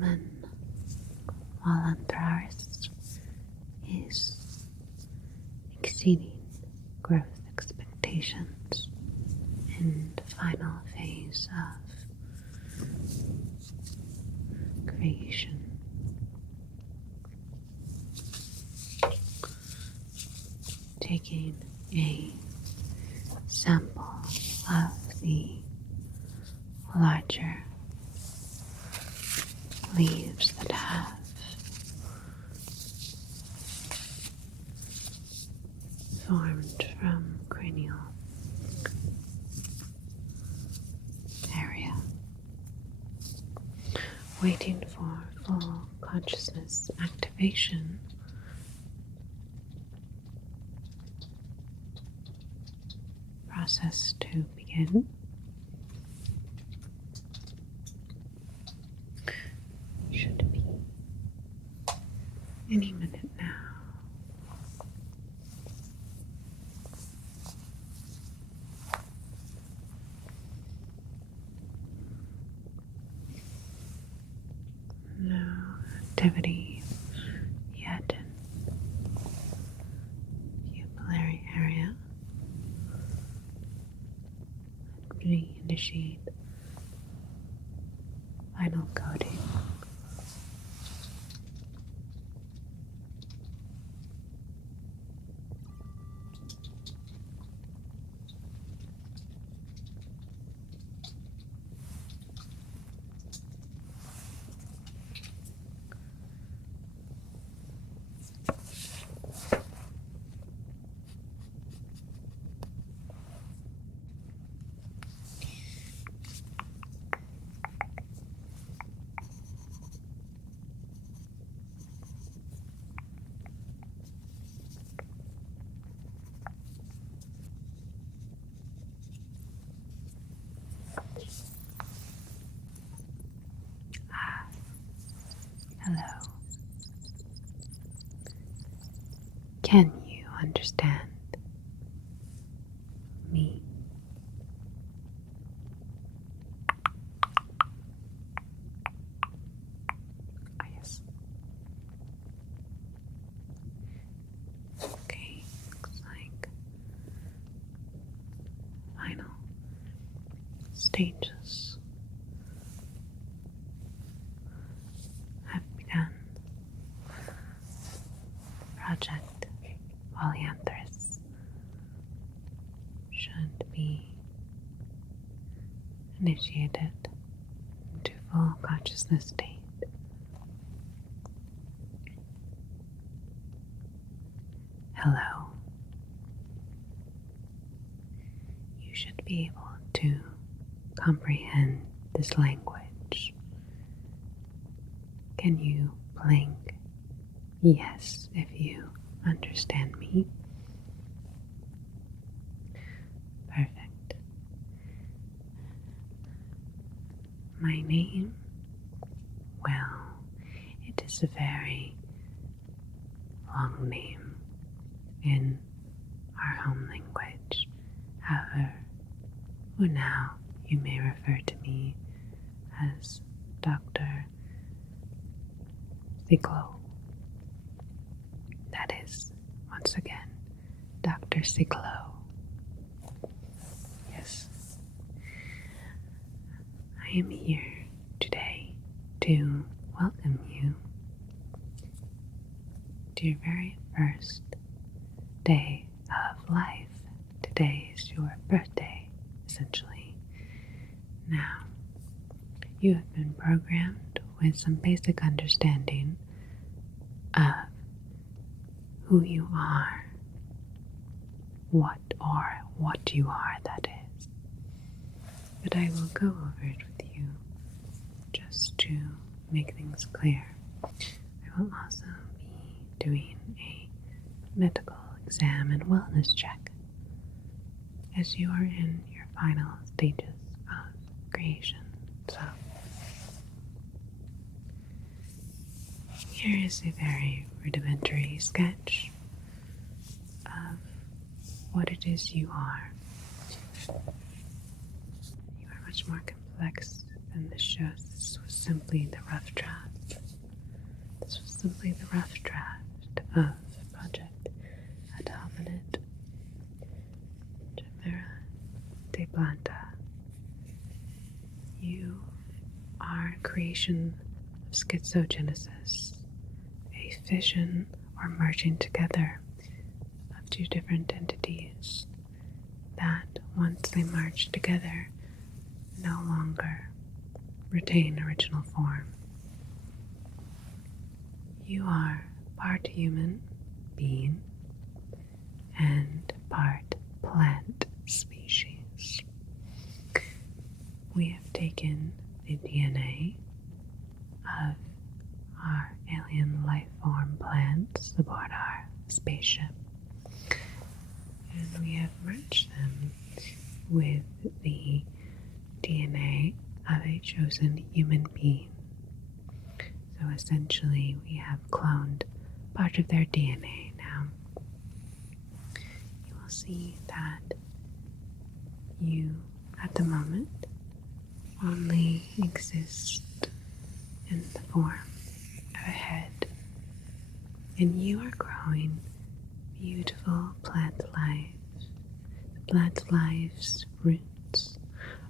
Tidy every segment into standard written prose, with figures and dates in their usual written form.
specimen, while Anthraris is exceeding growth expectations in the final phase of creation. Taking a sample of the larger leaves that have formed from cranial area, waiting for full consciousness activation. Process to begin. Should be any minute now. No activity yet in pupillary area. Initiate final coding. Hello. Can you understand me? Ah, yes. Okay, looks like final stages have begun. Project Wally should be initiated into full consciousness state. Hello. You should be able to comprehend this language. Can you blink? Yes, if you understand me. Perfect. My name? Well, it is a very long name in our home language. However, for now, you may refer to me as Dr. Ciclo. That is, once again, Dr. Ciclo. Yes. I am here today to welcome you to your very first day of life. Today is your birthday, essentially. Now, you have been programmed with some basic understanding of who you are, what you are, that is. But I will go over it with you just to make things clear. I will also be doing a medical exam and wellness check as you are in your final stages of creation. So, here is a very rudimentary sketch of what it is you are. You are much more complex than this shows. This was simply the rough draft. This was simply the rough draft of Project Atominate Chimera de Planta. You are a creation of schizogenesis, a fission or merging together of two different entities that, once they merge together, no longer retain original form. You are part human being and part plant species. We have taken the DNA of our alien life form plants aboard our spaceship, and we have merged them with the DNA of a chosen human being. So essentially, we have cloned part of their DNA now. You will see that you, at the moment, only exist in the form of a head, and you are growing beautiful plant lives. The plant lives' roots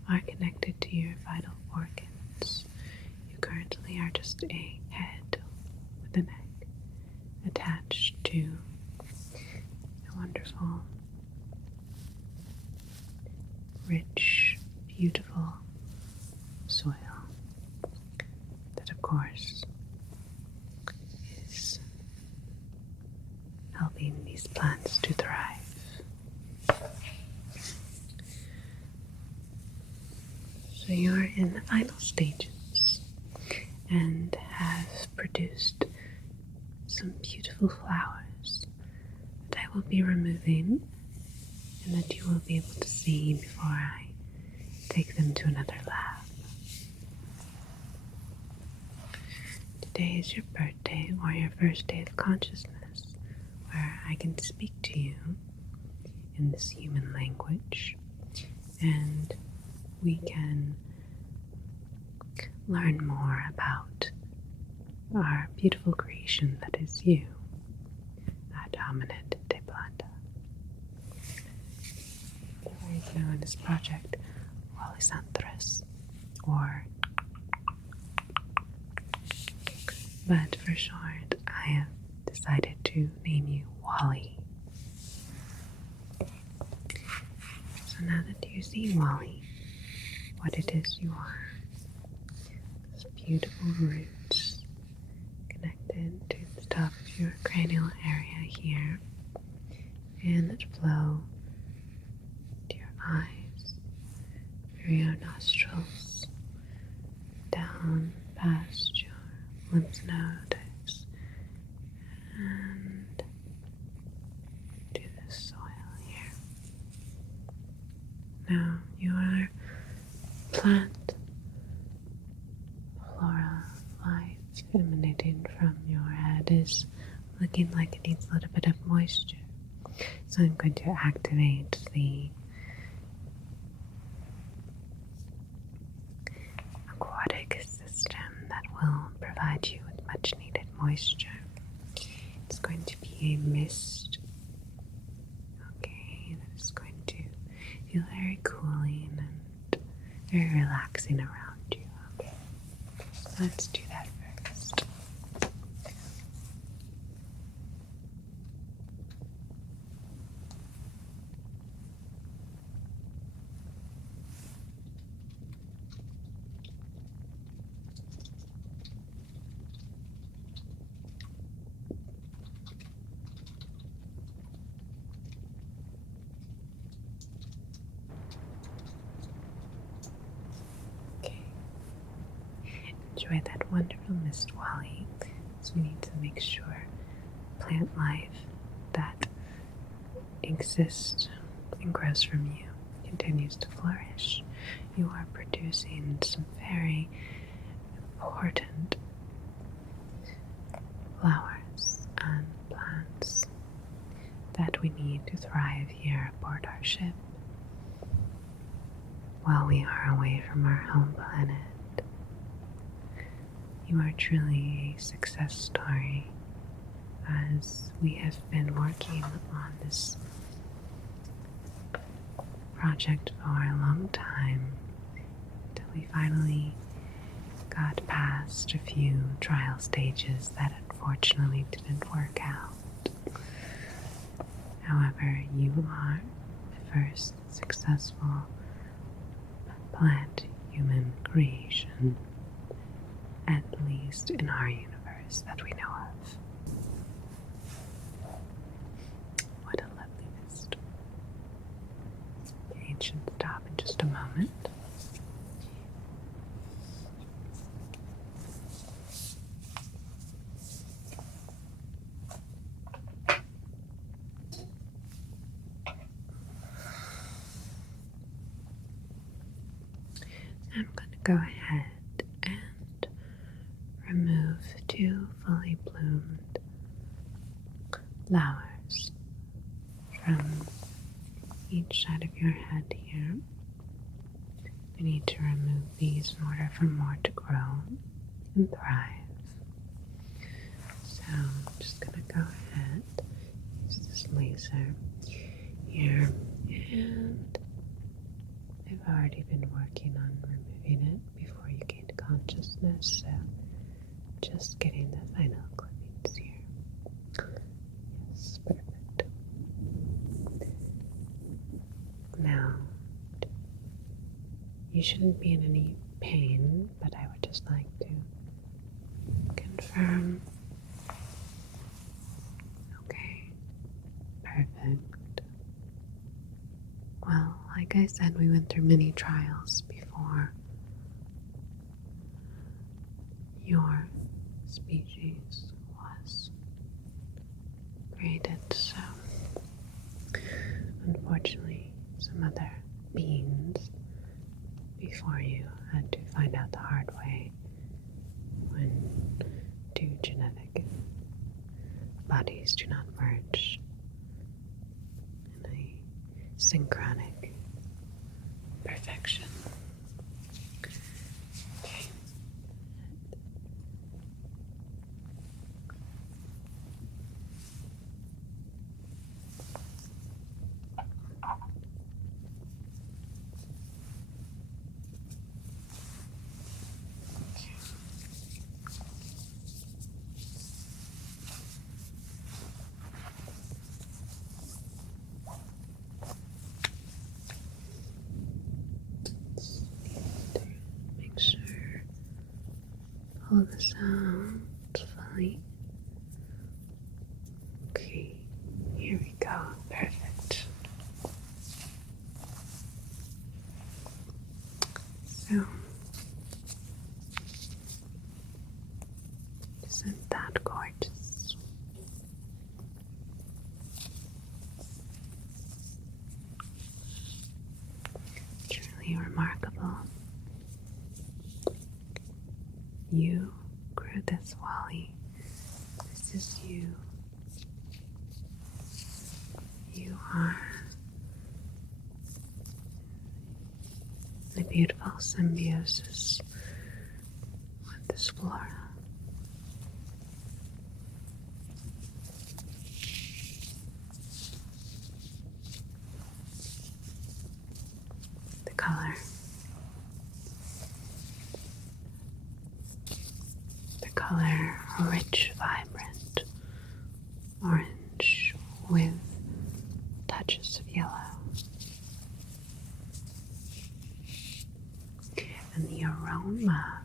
are connected to your vital organs. You currently are just a head with a neck attached to a wonderful, rich, beautiful soil that, of course, is helping these plants to thrive. So you're in the final stages and have produced some beautiful flowers that I will be removing and that you will be able to see before I take them to another lab. Today is your birthday, or your first day of consciousness, where I can speak to you in this human language, and we can learn more about our beautiful creation that is you, Atominate de Planta. Right now in this project, Wally, but for short, I have decided to name you Wally. So now that you see Wally, what it is you are, those beautiful roots connected to the top of your cranial area here, and that flow to your eyes, through your nostrils, down past your lymph nodes, and to the soil here. Now your plant Flora life emanating from your head is looking like it needs a little bit of moisture. So I'm going to activate the aquatic system that will provide you with much needed moisture. It's going to be a mist, okay, that is going to feel very cooling and very relaxing around you. Okay, let's do that first. Enjoy that wonderful mist, Wally. So we need to make sure plant life that exists and grows from you continues to flourish. You are producing some very important flowers and plants that we need to thrive here aboard our ship while we are away from our home planet. You are truly a success story, as we have been working on this project for a long time until we finally got past a few trial stages that unfortunately didn't work out. However, you are the first successful plant-human creation, at least in our universe that we know of. What a lovely mist. Okay, it should stop in just a moment. I'm going to go ahead and remove 2 fully bloomed flowers from each side of your head here. We need to remove these in order for more to grow and thrive. So I'm just going to go ahead, use this laser here, and I've already been working on removing it before you gained consciousness, so just getting the final clippings here. Yes, perfect. Now, you shouldn't be in any pain, but I would just like to confirm. Okay, perfect. Well, like I said, we went through many trials before your species was created, so unfortunately some other beings before you had to find out the hard way when 2 genetic bodies do not merge in a synchronic perfection. Okay. Make sure pull this out fully. Okay, here we go. Perfect. So, isn't that gorgeous? Truly remarkable. You grew this, Wally. This is you. You are a beautiful symbiosis with this Flora. The color. The color, rich, vibrant, orange with touches of yellow. And the aroma,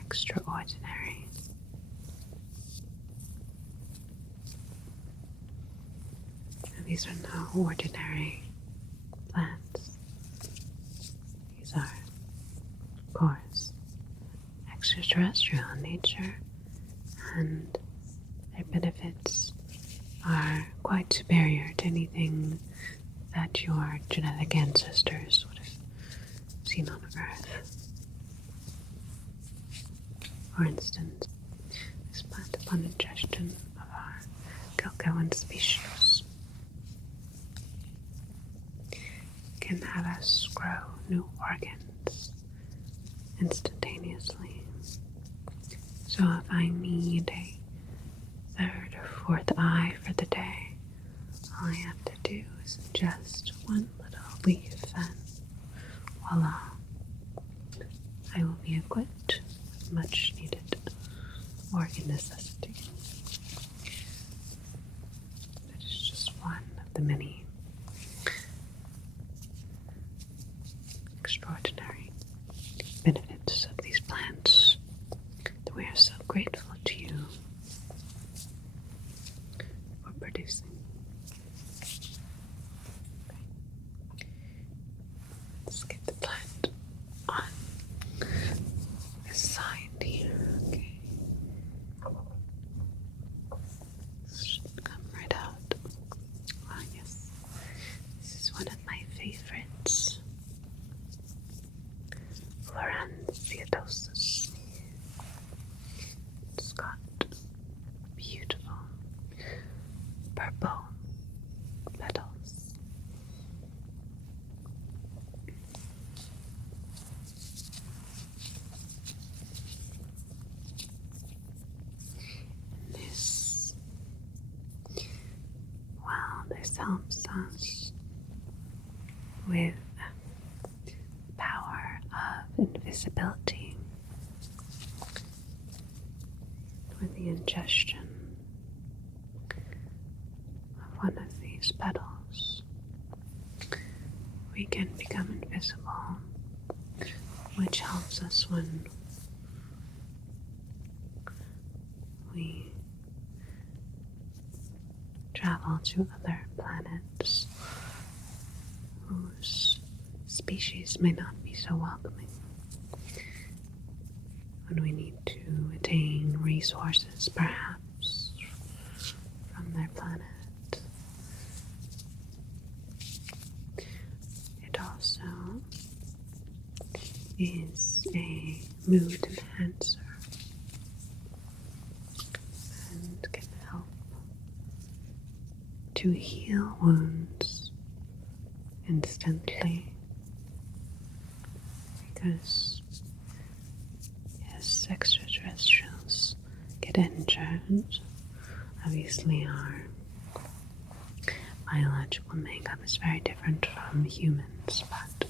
extraordinary. Now, these are no ordinary plants. These are, of course, extraterrestrial in nature, and their benefits are quite superior to anything that your genetic ancestors would have seen on Earth. For instance, this plant upon ingestion of our Ciclo species can have us grow new organs instantaneously. So if I need a third or fourth eye for the day, all I have to do is ingest one little leaf and voila, I will be equipped with much needed organ necessity. That is just one of the many extraordinary benefits of these plants that we are so grateful to you for producing. Okay. Let's get the plant on this side here. Okay. This should come right out. Ah, yes. This is one of my favorites. Flora. It's got beautiful purple petals. This helps us with the power of invisibility. With the ingestion of one of these petals, we can become invisible, which helps us when we travel to other planets whose species may not be so welcoming. When we need to attain resources, perhaps, from their planet. It also is a mood enhancer and can help to heal wounds instantly, because yes, extraterrestrials get injured. Obviously our biological makeup is very different from humans, but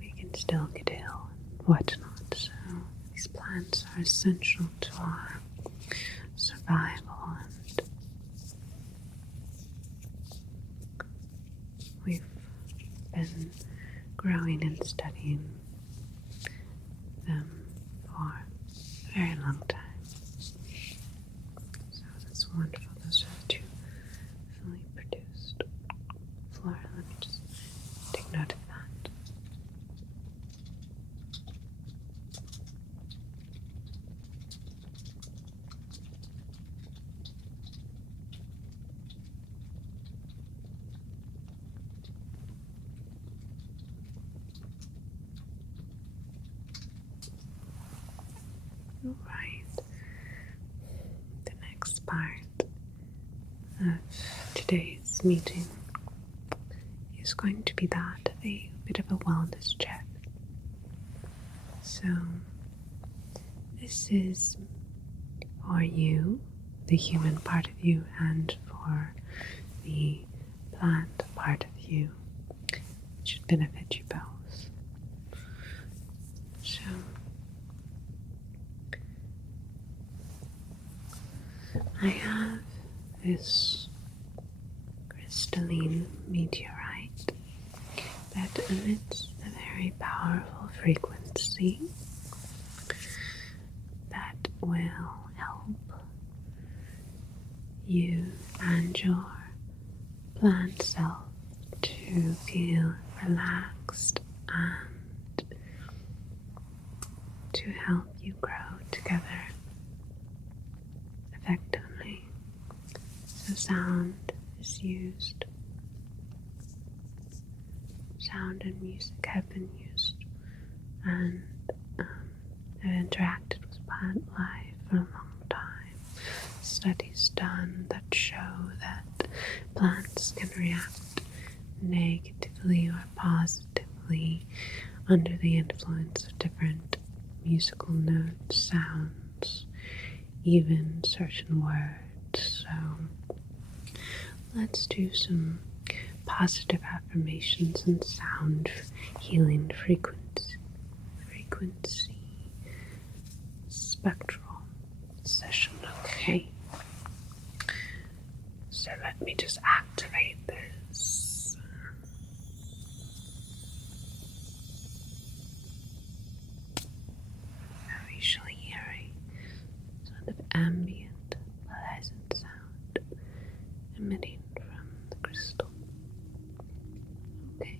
we can still get ill and whatnot, so these plants are essential to our survival, and we've been growing and studying them for a very long time. So that's wonderful. Those are the two fully produced. Flora, let me just take note of that. Alright, the next part of today's meeting is going to be that of a bit of a wellness check. So, this is for you, the human part of you, and for the plant part of you. It should benefit you both. So, I have this crystalline meteorite that emits a very powerful frequency that will help you and your plant self to feel relaxed and to help you grow together effectively. So sound is used. Sound and music have been used, and I've interacted with plant life for a long time. Studies done that show that plants can react negatively or positively under the influence of different musical notes, sounds, even certain words. So let's do some positive affirmations and sound healing frequency spectral session. Okay, so let me just activate this. I'm usually hearing sort of ambient, pleasant sound emitting from the crystal. Okay,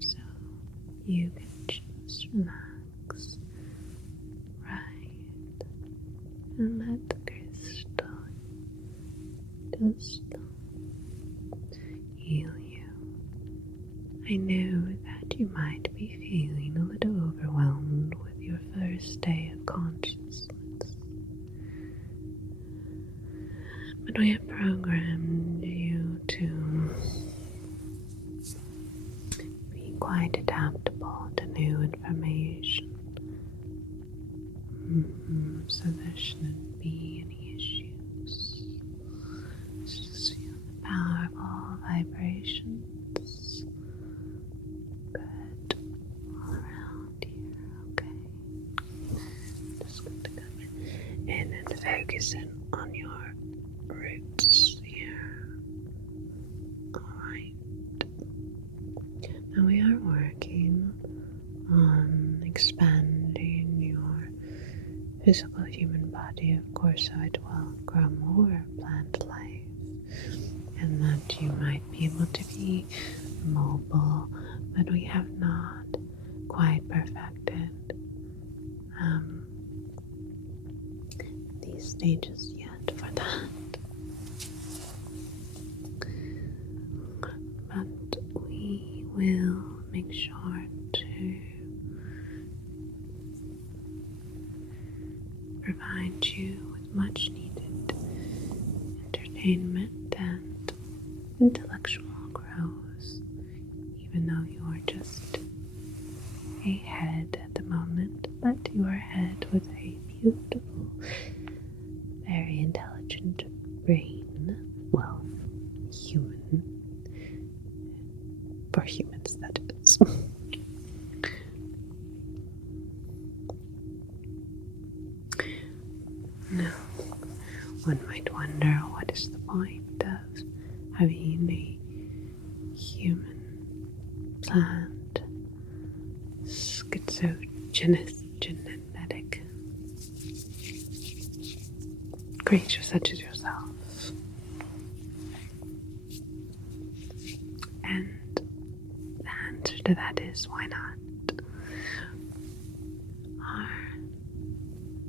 so you can just relax, right, and let the crystal just heal you. I know that you might be feeling a little overwhelmed with your first day of consciousness, but we have programmed you to be quite adaptable to new information. So there shouldn't be any issues. Just feel the powerful vibrations. Good. All around here, okay? Just going to come in and focus in on your roots here. Alright. Now we are working on expanding your physical human body, of course, so it will grow more plant life, and that you might be able to be mobile, but we have not quite perfected these stages yet for that. But we will make sure to provide you with much needed entertainment and intellectual growth, even though you are just a head at the moment, but you are a head with a beautiful, very intelligent brain. Well, human. For humans, that is. Now, one might wonder, what is the point of having a human plant genetic creature such as yourself? And the answer to that is, why not? Our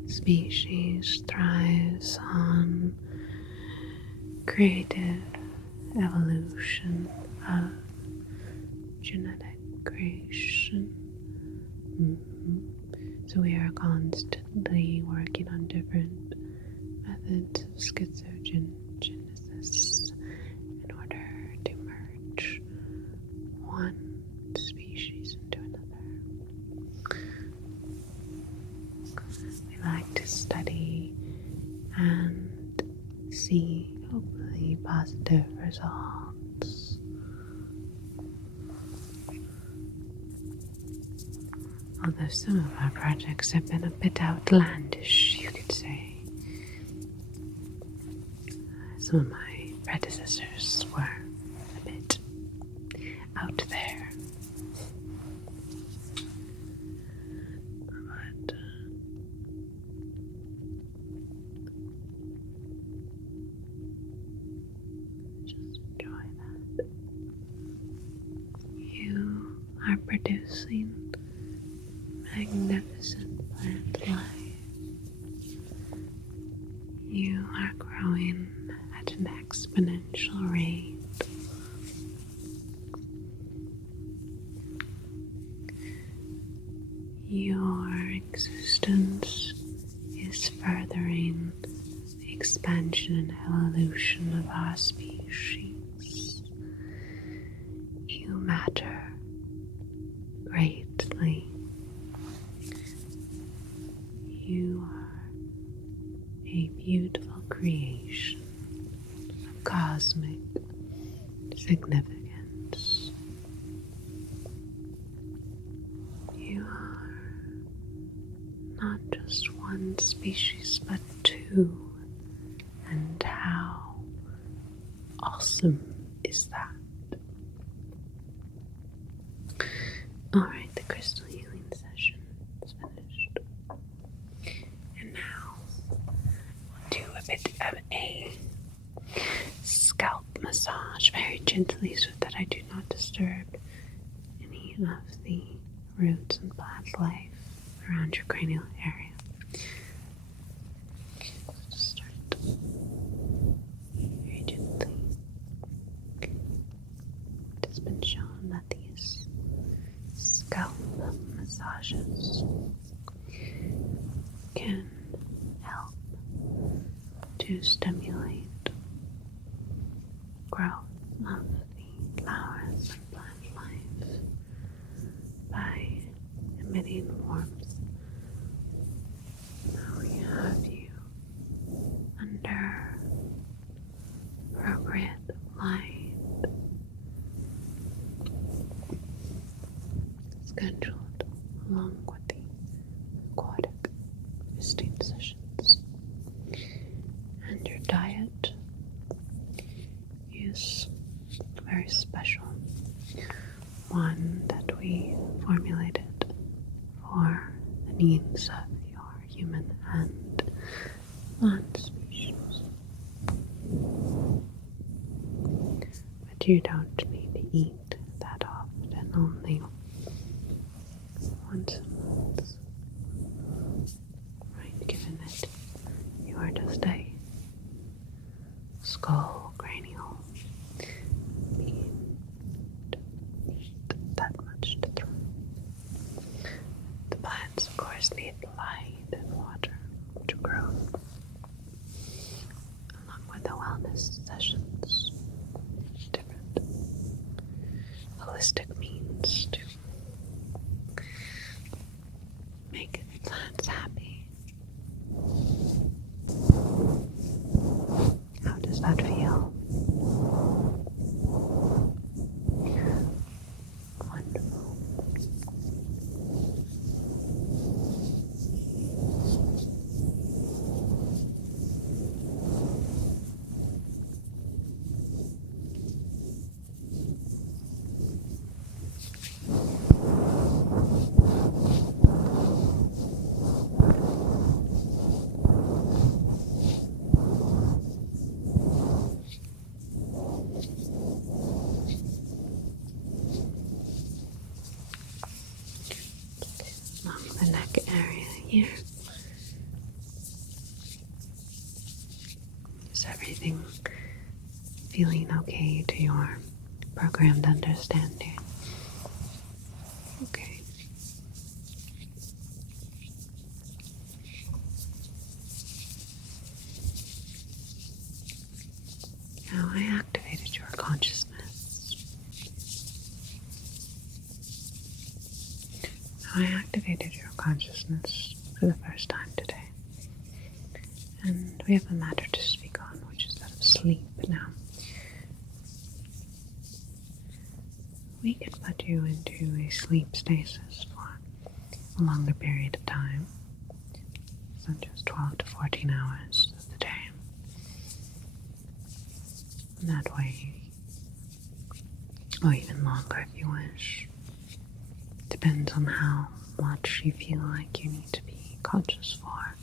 species thrives on creative evolution of genetic creation. So we are constantly working on different methods of schizogenesis in order to merge one species into another. We like to study and see hopefully positive results. Although some of our projects have been a bit outlandish, you could say. Some of my predecessors were a bit out there. But just enjoy that. You are producing magnificent plant life. You are growing at an exponential rate. Your existence is furthering the expansion and evolution of our species. You matter greatly. beautiful creation of cosmic significance. You are not just one species, but two. And how awesome is that? Alright, the crystal healing session is finished. And now we'll do a bit of a scalp massage very gently so that I do not disturb any of the roots and plant life around your cranial area. Just start very gently. It has been shown that these scalp massages can help to stimulate growth of the flowers and plant life by emitting warmth. Now we have you under appropriate light, scheduled along with the aquatic misting sessions. And your diet is very special, one that we formulated for the needs of your human and plant species. But you don't need to eat that often, only once a month. Right, given that you are just a skull cranial being, don't eat that much to throw. The plants, of course, need light and water to grow, along with the wellness sessions, different holistic means to make plants happy. How does that feel? Wonderful. Along the neck area here. Is everything feeling okay to your programmed understanding? Okay. Now I activated your consciousness. I activated your consciousness for the first time today. And we have a matter to speak on, which is that of sleep. Now, we could put you into a sleep stasis for a longer period of time, so just 12 to 14 hours of the day. And that way, or even longer if you wish. Depends on how much you feel like you need to be conscious for.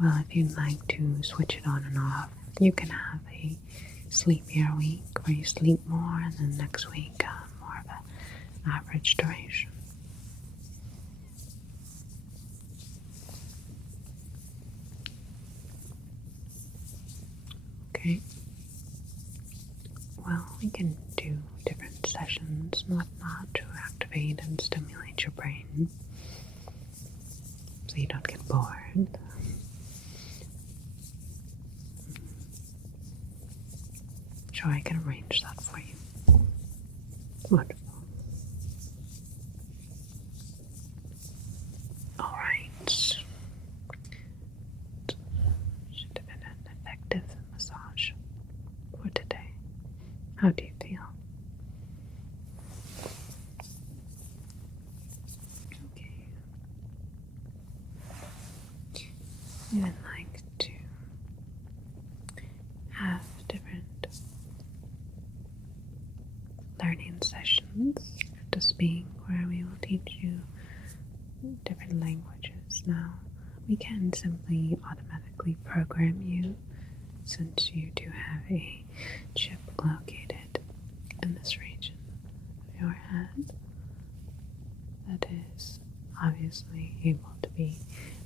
Well, if you'd like to switch it on and off, you can have a sleepier week where you sleep more, and then next week more of an average duration. Okay. Well, we can do different sessions and whatnot to activate and stimulate your brain so you don't get bored. Sure, I can arrange that for you. Wonderful. We would like to have different learning sessions, to speak, where we will teach you different languages. Now, we can simply automatically program you, since you do have a chip located in this region of your head that is obviously able to be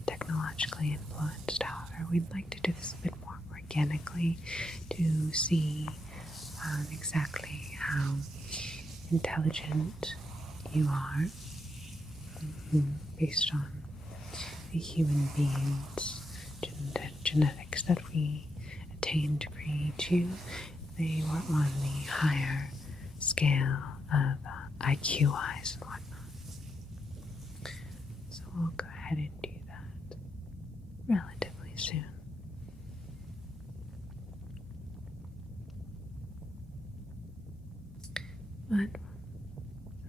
technologically influenced. However, we'd like to do this a bit more organically to see exactly how intelligent you are, based on the human being's genetics that we attain to create you. They were on the higher scale of IQ-wise and whatnot. So we'll go ahead and do that relatively soon. But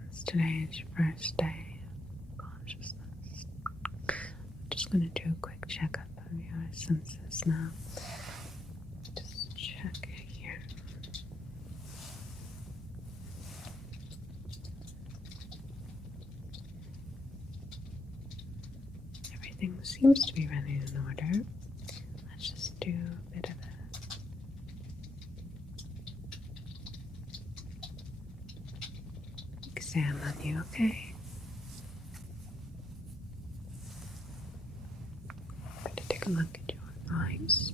since today is your first day of consciousness, I'm just going to do a quick checkup of your senses now. Just check here. Everything seems to be running in order. Let's just do a bit of a exam on you, okay? I'm going to take a look at your eyes.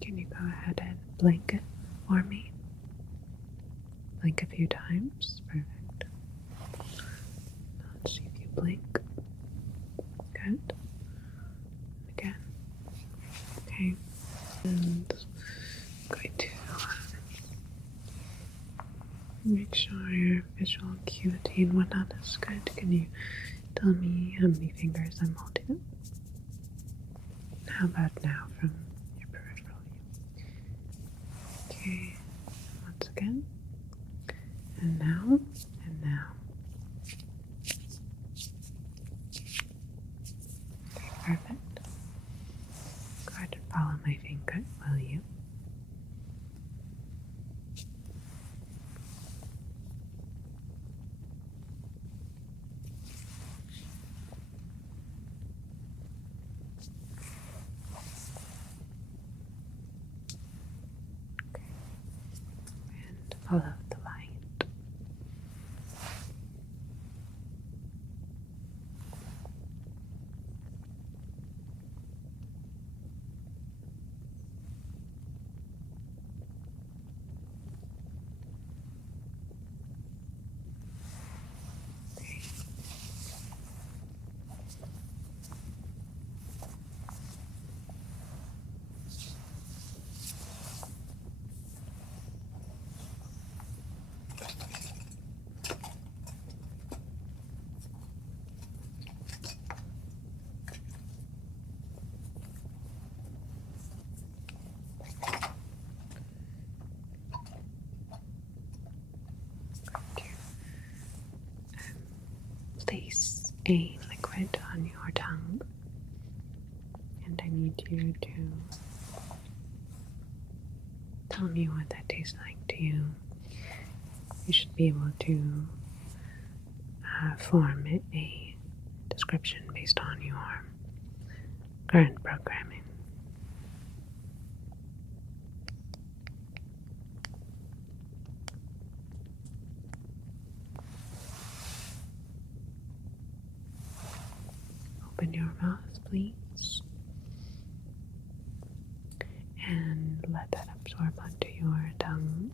Can you go ahead and blink it for me? Blink a few times. Perfect. Let's see if you blink. Good. Again. Okay. And I'm going to make sure your visual acuity and whatnot is good. Can you tell me how many fingers I'm holding? How about now from your peripheral view? Okay. Once again. And now. And now. Okay, perfect. Go ahead and follow my finger, will you? And follow the light. Place a liquid on your tongue, and I need you to tell me what that tastes like to you. You should be able to form a description based on your current programming. Open your mouth, please, and let that absorb onto your tongue.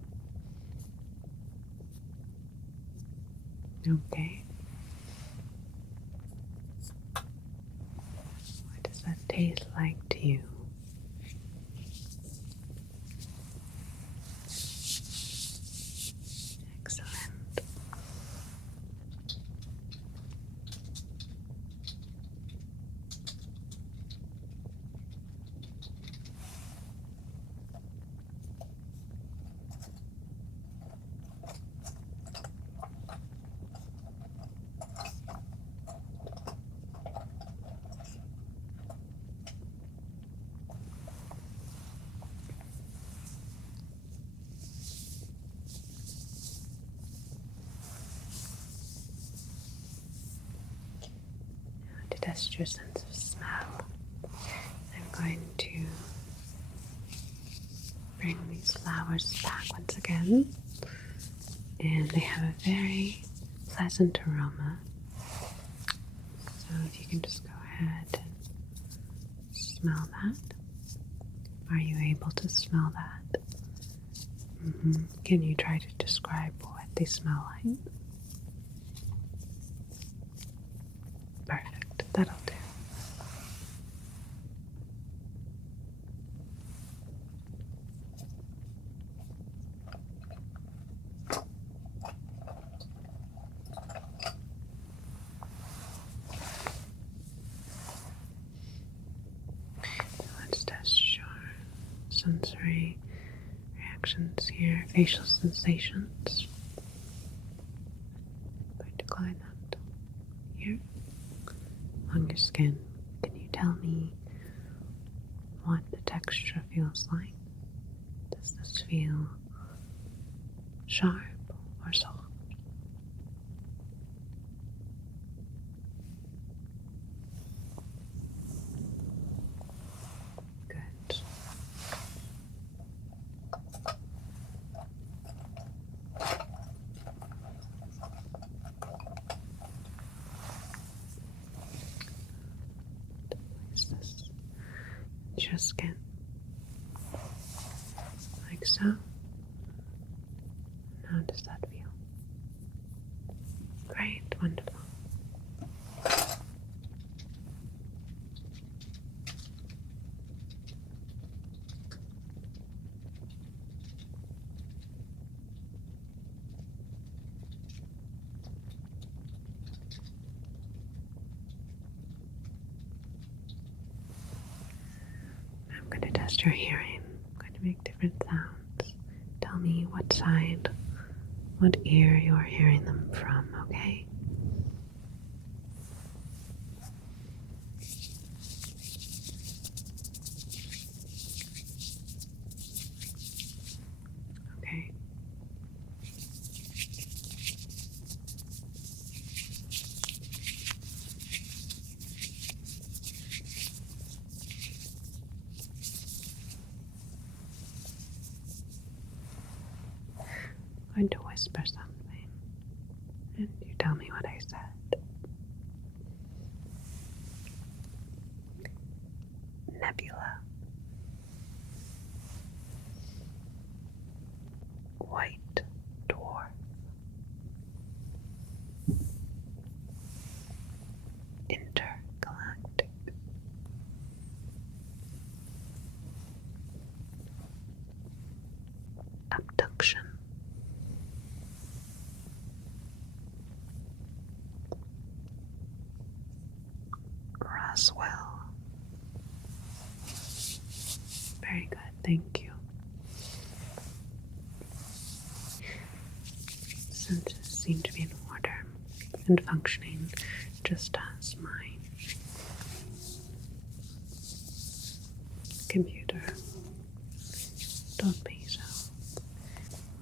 Okay. What does that taste like to you? Excellent. test your sense of smell. I'm going to bring these flowers back once again, and they have a very pleasant aroma. So if you can just go ahead and smell that. Are you able to smell that? Can you try to describe what they smell like? Perfect, that'll do. Let's test your sensory reactions here, facial sensations. I'm going to apply that here on your skin. Can you tell me what the texture feels like? Does this feel sharp or soft? Good. Place this into your skin, like so. How does that feel? Great, wonderful. I'm going to test your hearing. I'm going to make different sounds. Tell me what side, what ear you're hearing them from, okay? Okay. I'm going to whisper something, and you tell me what I said. Nebula. White dwarf. Intergalactic. Abduction. Roswell. Very good, thank you. Senses seem to be in order and functioning just as my computer told me so.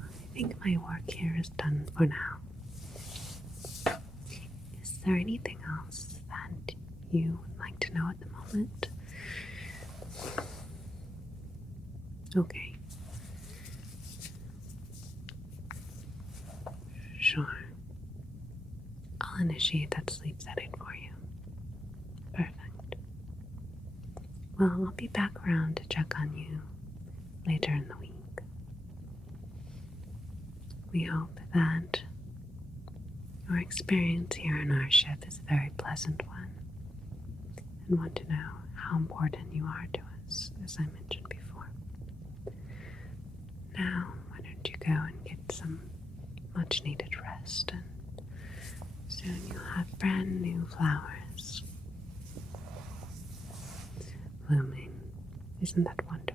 I think my work here is done for now. Is there anything else that you would like to know at the moment? Okay. Sure. I'll initiate that sleep setting for you. Perfect. Well, I'll be back around to check on you later in the week. We hope that your experience here on our ship is a very pleasant one, and want to know how important you are to us, as I mentioned before. Now, why don't you go and get some much needed rest, and soon you'll have brand new flowers blooming. Isn't that wonderful?